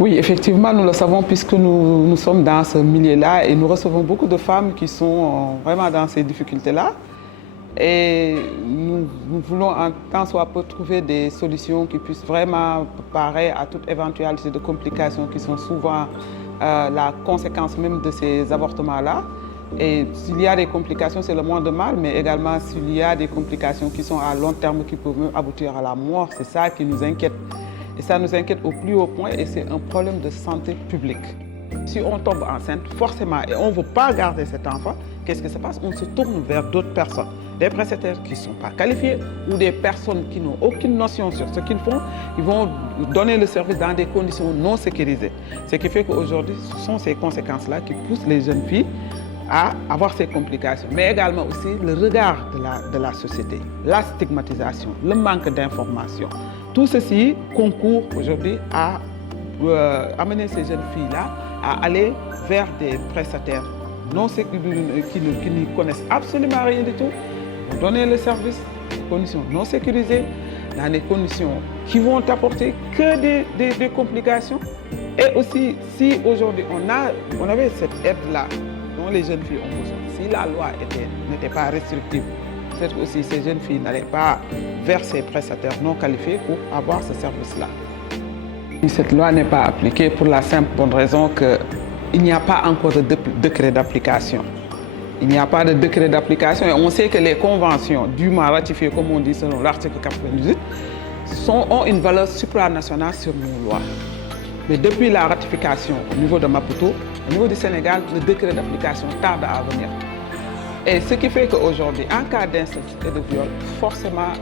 Oui, effectivement, nous le savons puisque nous sommes dans ce milieu-là et nous recevons beaucoup de femmes qui sont vraiment dans ces difficultés-là. Et nous voulons en tant soit peu trouver des solutions qui puissent vraiment parer à toute éventualité de complications qui sont souvent la conséquence même de ces avortements-là. Et s'il y a des complications, c'est le moins de mal, mais également s'il y a des complications qui sont à long terme qui peuvent même aboutir à la mort, c'est ça qui nous inquiète. Et ça nous inquiète au plus haut point et c'est un problème de santé publique. Si on tombe enceinte, forcément, et on ne veut pas garder cet enfant, qu'est-ce qui se passe? On se tourne vers d'autres personnes, des prestataires qui ne sont pas qualifiés ou des personnes qui n'ont aucune notion sur ce qu'ils font. Ils vont donner le service dans des conditions non sécurisées. Ce qui fait qu'aujourd'hui, ce sont ces conséquences-là qui poussent les jeunes filles à avoir ces complications, mais également aussi le regard de la société, la stigmatisation, le manque d'information. Tout ceci concourt aujourd'hui à amener ces jeunes filles-là à aller vers des prestataires qui ne connaissent absolument rien du tout, pour donner le service dans des conditions non sécurisées, dans des conditions qui vont apporter que des complications. Et aussi, si aujourd'hui on avait cette aide-là dont les jeunes filles ont besoin, si la loi n'était pas restrictive, peut-être aussi ces jeunes filles n'allaient pas vers ces prestataires non qualifiés pour avoir ce service-là. Cette loi n'est pas appliquée pour la simple bonne raison qu'il n'y a pas encore de décret d'application. Il n'y a pas de décret d'application et on sait que les conventions dûment ratifiées, comme on dit selon l'article 98, ont une valeur supranationale sur nos lois. Mais depuis la ratification au niveau de Maputo, au niveau du Sénégal, le décret d'application tarde à venir. Et ce qui fait qu'aujourd'hui, en cas d'inceste et de viol, forcément,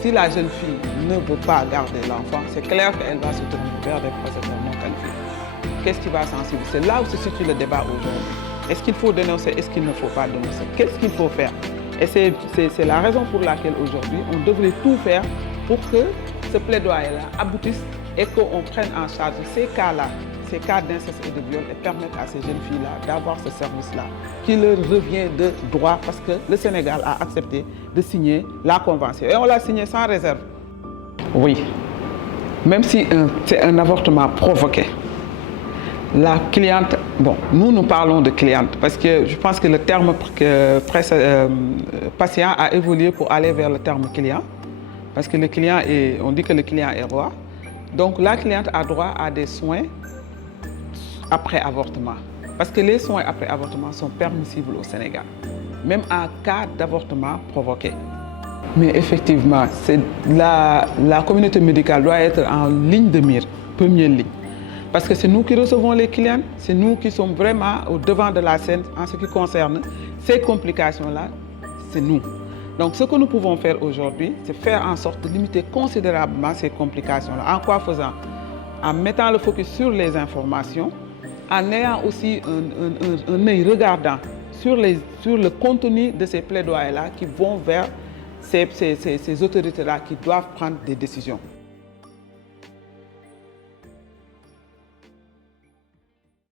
si la jeune fille ne veut pas garder l'enfant, c'est clair qu'elle va se tourner vers des prestataires non qualifiés. Qu'est-ce qui va sensibiliser? C'est là où se situe le débat aujourd'hui. Est-ce qu'il faut dénoncer? Est-ce qu'il ne faut pas dénoncer? Qu'est-ce qu'il faut faire? Et c'est la raison pour laquelle aujourd'hui, on devrait tout faire pour que ce plaidoyer-là aboutisse et qu'on prenne en charge ces cas-là, ces cas d'inceste et de viol, et permettre à ces jeunes filles-là d'avoir ce service-là qui leur revient de droit parce que le Sénégal a accepté de signer la convention. Et on l'a signé sans réserve. Oui, même si c'est un avortement provoqué, la cliente, bon, nous parlons de cliente parce que je pense que le terme patient a évolué pour aller vers le terme client. Parce que on dit que le client est roi. Donc la cliente a droit à des soins après avortement. Parce que les soins après avortement sont permissibles au Sénégal, même en cas d'avortement provoqué. Mais effectivement, la communauté médicale doit être en ligne de mire, première ligne. Parce que c'est nous qui recevons les clients, c'est nous qui sommes vraiment au devant de la scène en ce qui concerne ces complications-là, c'est nous. Donc ce que nous pouvons faire aujourd'hui, c'est faire en sorte de limiter considérablement ces complications-là. En quoi faisant? En mettant le focus sur les informations, en ayant aussi un œil regardant sur le contenu de ces plaidoyers-là qui vont vers ces autorités-là qui doivent prendre des décisions.